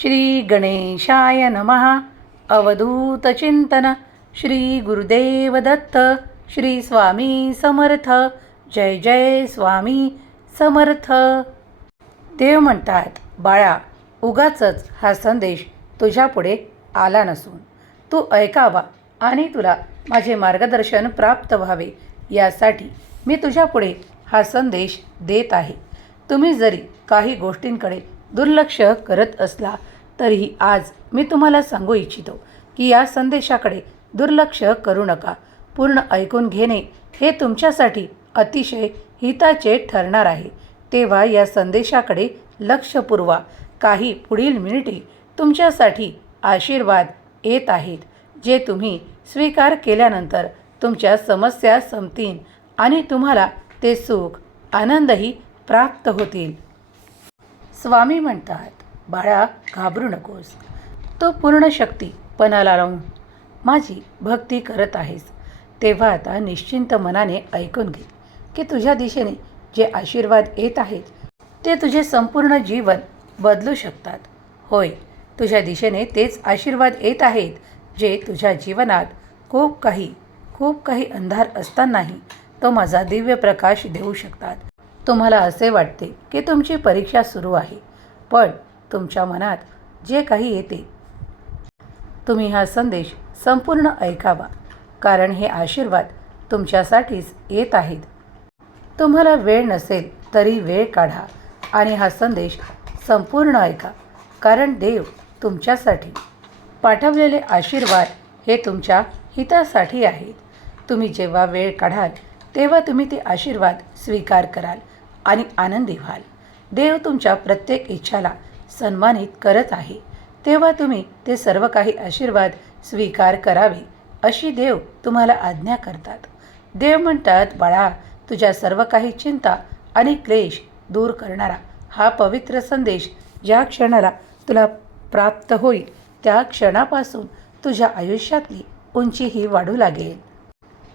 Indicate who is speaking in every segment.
Speaker 1: श्री गणेशाय नमः अवधूतचिंतन श्री गुरुदेव दत्त। श्री स्वामी समर्थ। जय जय स्वामी समर्थ। देव म्हणतात बाळा उगाचच हा संदेश तुझ्यापुढे आला नसून. तू ऐकावा आणि तुला माझे मार्गदर्शन प्राप्त व्हावे. यासाठी मी तुझ्यापुढे हा संदेश देत आहे. तुम्ही जरी काही गोष्टींकडे दुर्लक्ष करत असला तरीही आज मी तुम्हाला सांगू इच्छितो की या संदेशाकडे दुर्लक्ष करू नका. पूर्ण ऐकून घेणे हे तुमच्यासाठी अतिशय हिताचे ठरणार आहे. तेव्हा या संदेशाकडे लक्ष पुरवा. काही पुढील मिनिटे तुमच्यासाठी आशीर्वाद येत आहेत जे तुम्ही स्वीकार केल्यानंतर तुमच्या समस्या संपतील आणि तुम्हाला ते सुख आनंदही प्राप्त होतील. स्वामी म्हणतात बाळा घाबरू नकोस. तो पूर्ण शक्ती पणाला लावून माझी भक्ती करत आहेस. तेव्हा आता निश्चिंत मनाने ऐकून घे की तुझ्या दिशेने जे आशीर्वाद येत आहेत ते तुझे संपूर्ण जीवन बदलू शकतात. होय तुझ्या दिशेने तेच आशीर्वाद येत आहेत जे तुझ्या जीवनात खूप काही खूप काही अंधार असतानाही तो माझा दिव्य प्रकाश देऊ शकतात. तुम्हाला असे वाटते की तुमची परीक्षा सुरू आहे पण तुमच्या मनात जे काही येते तुम्ही हा संदेश संपूर्ण ऐकावा कारण हे आशीर्वाद तुमच्यासाठीच येत आहेत. तुम्हाला वेळ नसेल तरी वेळ काढा आणि हा संदेश संपूर्ण ऐका कारण देव तुमच्यासाठी पाठवलेले आशीर्वाद हे तुमच्या हितासाठी आहेत. तुम्ही जेव्हा वेळ काढाल तेव्हा तुम्ही ते आशीर्वाद स्वीकार कराल. आणि आनंदी व्हाल. देव तुमच्या प्रत्येक इच्छाला सन्मानित करत आहे. तेव्हा तुम्ही ते सर्व काही आशीर्वाद स्वीकार करावे अशी देव तुम्हाला आज्ञा करतात. देव म्हणतात बाळा तुझ्या सर्व काही चिंता आणि क्लेश दूर करणारा हा पवित्र संदेश ज्या क्षणाला तुला प्राप्त होईल त्या क्षणापासून तुझ्या आयुष्यातली उंचीही वाढू लागेल.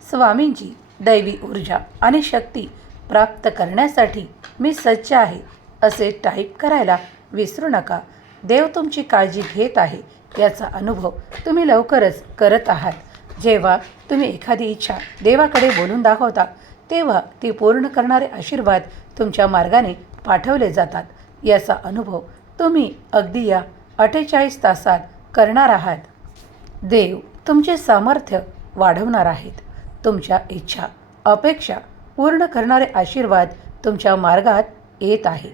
Speaker 1: स्वामींची दैवी ऊर्जा आणि शक्ती प्राप्त करण्यासाठी मी सज्ज आहे असे टाईप करायला विसरू नका. देव तुमची काळजी घेत आहे याचा अनुभव तुम्ही लवकरच करत आहात. जेव्हा तुम्ही एखादी इच्छा देवाकडे बोलून दाखवता तेव्हा ती पूर्ण करणारे आशीर्वाद तुमच्या मार्गाने पाठवले जातात. याचा अनुभव तुम्ही अगदी या अठ्ठेचाळीस तासात करणार आहात. देव तुमचे सामर्थ्य वाढवणार आहेत. तुमच्या इच्छा अपेक्षा पूर्ण करणारे आशीर्वाद तुमच्या मार्गात येत आहे.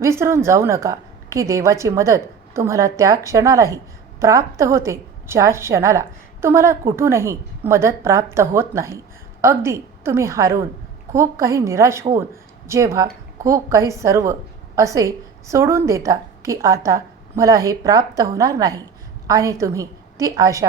Speaker 1: विसरून जाऊ नका की देवाची मदत तुम्हाला त्या क्षणालाही प्राप्त होते ज्या क्षणाला तुम्हाला कुठूनही मदत प्राप्त होत नाही. अगदी तुम्ही हारून खूप काही निराश होऊन जेव्हा खूप काही सर्व असे सोडून देता की आता मला हे प्राप्त होणार नाही आणि तुम्ही ती आशा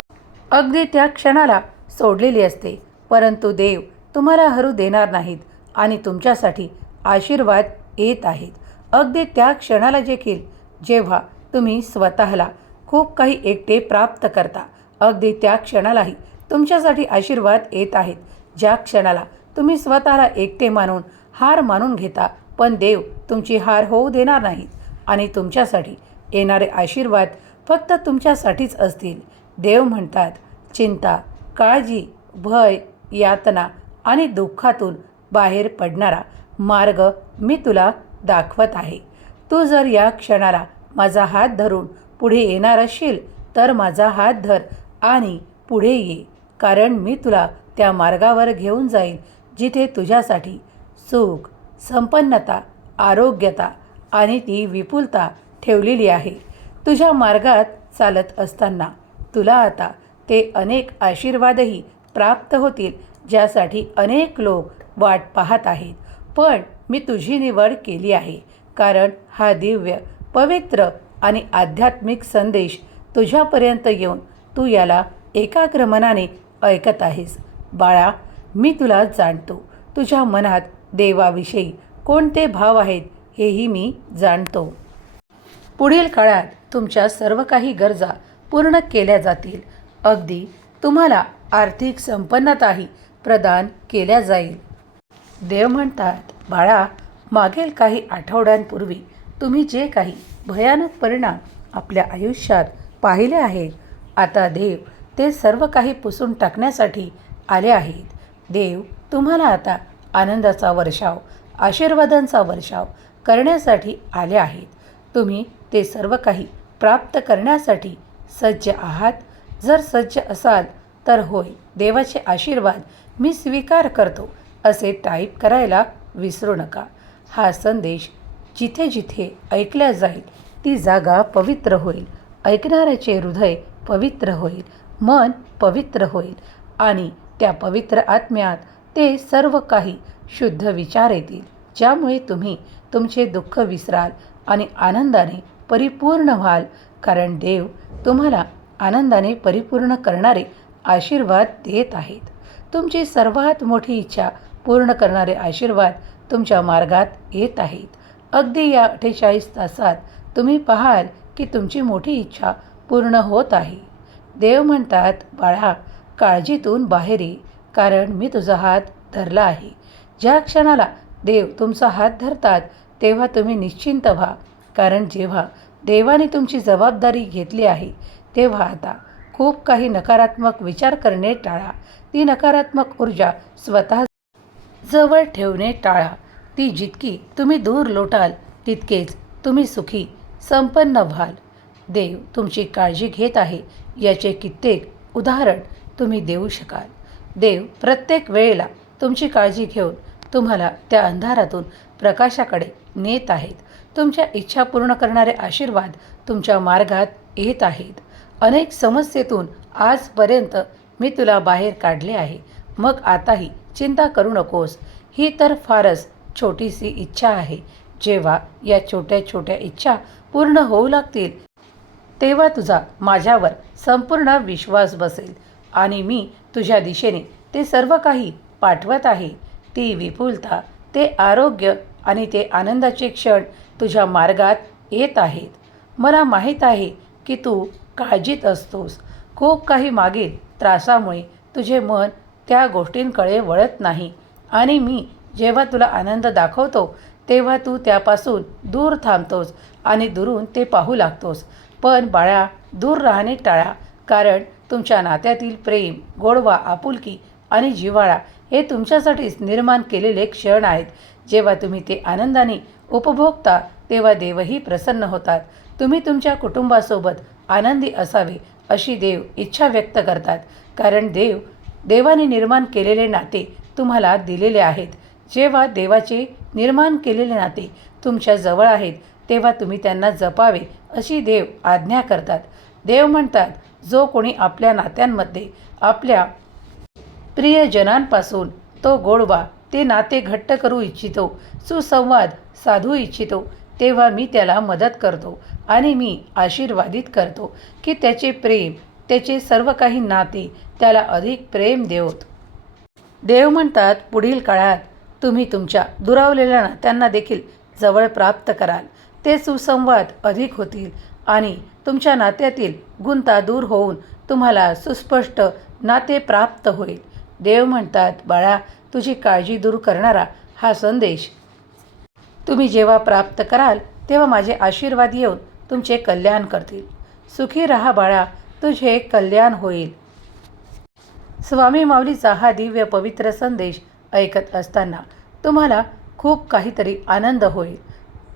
Speaker 1: अगदी त्या क्षणाला सोडलेली असते. परंतु देव तुम्हाला हरू देणार नाहीत आणि तुमच्यासाठी आशीर्वाद येत आहेत. अगदी त्या क्षणाला देखील जेव्हा तुम्ही स्वतःला खूप काही एकटे प्राप्त करता अगदी त्या क्षणालाही तुमच्यासाठी आशीर्वाद येत आहेत. ज्या क्षणाला तुम्ही स्वतःला एकटे मानून हार मानून घेता पण देव तुमची हार होऊ देणार नाहीत आणि तुमच्यासाठी येणारे आशीर्वाद फक्त तुमच्यासाठीच असतील. देव म्हणतात चिंता काळजी भय यातना आणि दुःखातून बाहेर पडणारा मार्ग मी तुला दाखवत आहे. तू जर या क्षणाला माझा हात धरून पुढे येणार असशील तर माझा हात धर आणि पुढे ये कारण मी तुला त्या मार्गावर घेऊन जाईन जिथे तुझ्यासाठी सुख संपन्नता आरोग्यता आणि ती विपुलता ठेवलेली आहे. तुझ्या मार्गात चालत असताना तुला आता ते अनेक आशीर्वादही प्राप्त होतील ज्यासाठी अनेक लोक वाट पाहत आहेत. पण मी तुझी निवड केली आहे. कारण हा दिव्य पवित्र आणि आध्यात्मिक संदेश तुझ्यापर्यंत येऊन तू याला एकाग्र मनाने ऐकत आहेस. बाळा मी तुला जाणतो. तुझ्या मनात देवाविषयी कोणते भाव आहेत हेही मी जाणतो. पुढील काळात तुमच्या सर्व काही गरजा पूर्ण केल्या जातील. अगदी तुम्हाला आर्थिक संपन्नताही प्रदान केल्या जाईल. देव म्हणतात बाळा मागील काही आठवड्यांपूर्वी तुम्ही जे काही भयानक परिणाम आपल्या आयुष्यात पाहिले आहेत आता देव ते सर्व काही पुसून टाकण्यासाठी आले आहेत. देव तुम्हाला आता आनंदाचा वर्षाव आशीर्वादांचा वर्षाव करण्यासाठी आले आहेत. तुम्ही ते सर्व काही प्राप्त करण्यासाठी सज्ज आहात. जर सज्ज असाल तर होय देवाचे आशीर्वाद मी स्वीकार करतो असे टाईप करायला विसरू नका. हा संदेश जिथे जिथे ऐकला जाईल ती जागा पवित्र होईल. ऐकणाऱ्याचे हृदय पवित्र होईल मन पवित्र होईल आणि त्या पवित्र आत्म्यात ते सर्व काही शुद्ध विचार येतील ज्यामुळे तुम्ही तुमचे दुःख विसराल आणि आनंदाने परिपूर्ण व्हाल. कारण देव तुम्हाला आनंदाने परिपूर्ण करणारे आशीर्वाद देत आहेत. तुमची सर्वात मोठी इच्छा पूर्ण करणारे आशीर्वाद तुमच्या मार्गात येत आहेत. अगदी या अठ्ठेचाळीस तासात तुम्ही पाहाल की तुमची मोठी इच्छा पूर्ण होत आहे. देव म्हणतात बाळा काळजीतून बाहेर ये कारण मी तुझा हात धरला आहे. ज्या क्षणाला देव तुमचा हात धरतात तेव्हा तुम्ही निश्चिंत व्हा. कारण जेव्हा देवाने तुमची जबाबदारी घेतली आहे तेव्हा आता खूप काही नकारात्मक विचार करणे टाळा. ती नकारात्मक ऊर्जा स्वतः जवळ ठेवणे टाळा. ती जितकी तुम्ही दूर लोटाल तितकेच तुम्ही सुखी संपन्न व्हाल. देव तुमची काळजी घेत आहे याचे कित्येक उदाहरण तुम्ही देऊ शकाल. देव प्रत्येक वेळेला तुमची काळजी घेऊन तुम्हाला त्या अंधारातून प्रकाशाकडे नेत आहेत. तुमच्या इच्छा पूर्ण करणारे आशीर्वाद तुमच्या मार्गात येत आहेत. अनेक समस्येतून आजपर्यंत मी तुला बाहेर काढले आहे. मग आताही चिंता करू नकोस. ही तर फारच छोटीशी इच्छा आहे. जेव्हा या छोट्या छोट्या इच्छा पूर्ण होऊ लागतील तेव्हा तुझा माझ्यावर संपूर्ण विश्वास बसेल आणि मी तुझ्या दिशेने ते सर्व काही पाठवत आहे. ती विपुलता ते आरोग्य आणि ते आनंदाचे क्षण तुझ्या मार्गात येत आहेत. मला माहीत आहे की तू काळजीत असतोस. खूप काही मागील त्रासामुळे तुझे मन त्या गोष्टींकडे वळत नाही. आणि मी जेव्हा तुला आनंद दाखवतो तेव्हा तू त्यापासून दूर थांबतोस आणि दुरून ते पाहू लागतोस. पण बाळा दूर राहणे टाळा कारण तुमच्या नात्यातील प्रेम गोडवा आपुलकी आणि जिव्हाळा हे तुमच्यासाठीच निर्माण केलेले क्षण आहेत. जेव्हा तुम्ही ते आनंदाने उपभोगता तेव्हा देवही प्रसन्न होतात. तुम्ही तुमच्या कुटुंबासोबत आनंदी असावे अशी देव इच्छा व्यक्त करतात. कारण देव देवाने निर्माण केलेले नाते तुम्हाला दिलेले आहेत. जेव्हा देवाचे निर्माण केलेले नाते तुमच्या जवळ आहेत तेव्हा तुम्ही त्यांना जपावे अशी देव आज्ञा करतात. देव म्हणतात जो कोणी आपल्या नात्यांमध्ये आपल्या प्रियजनांपासून तो गोडवा ते नाते घट्ट करू इच्छितो सुसंवाद साधू इच्छितो तेव्हा मी त्याला मदत करतो. आणि मी आशीर्वादित करतो की त्याचे प्रेम त्याचे सर्व काही नाते त्याला अधिक प्रेम देवत. देव म्हणतात पुढील काळात तुम्ही तुमच्या दुरावलेल्या नात्यांना देखील जवळ प्राप्त कराल. ते सुसंवाद अधिक होतील आणि तुमच्या नात्यातील गुंता दूर होऊन तुम्हाला सुस्पष्ट नाते प्राप्त होईल. देव म्हणतात बाळा तुझी काळजी दूर करणारा हा संदेश तुम्ही जेव्हा प्राप्त कराल तेव्हा माझे आशीर्वाद येऊन तुमचे कल्याण करतील. सुखी राहा बाळा तुझे कल्याण होईल. स्वामी माऊलीचा हा दिव्य पवित्र संदेश ऐकत असताना तुम्हाला खूप काहीतरी आनंद होईल.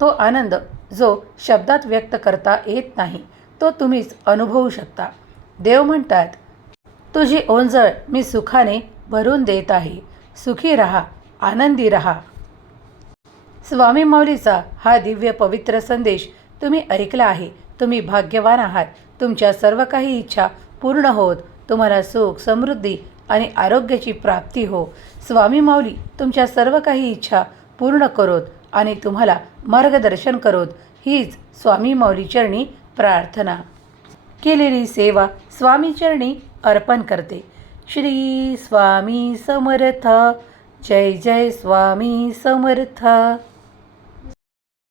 Speaker 1: तो आनंद जो शब्दात व्यक्त करता येत नाही तो तुम्हीच अनुभवू शकता. देव म्हणतात तुझी ओंजळ मी सुखाने भरून देत आहे. सुखी रहा आनंदी रहा. स्वामी माऊलीचा हा दिव्य पवित्र संदेश तुम्ही ऐकलं आहे तुम्ही भाग्यवान आहात. तुमच्या सर्व काही इच्छा पूर्ण होत. तुम्हाला सुख समृद्धी आणि आरोग्याची प्राप्ती हो. स्वामी माऊली तुमच्या सर्व काही इच्छा पूर्ण करोत आणि तुम्हाला मार्गदर्शन करोत. हीच स्वामी माऊली चरणी प्रार्थना. केलेली सेवा स्वामी चरणी अर्पण करते. श्री स्वामी समर्थ. जय जय स्वामी समर्थ.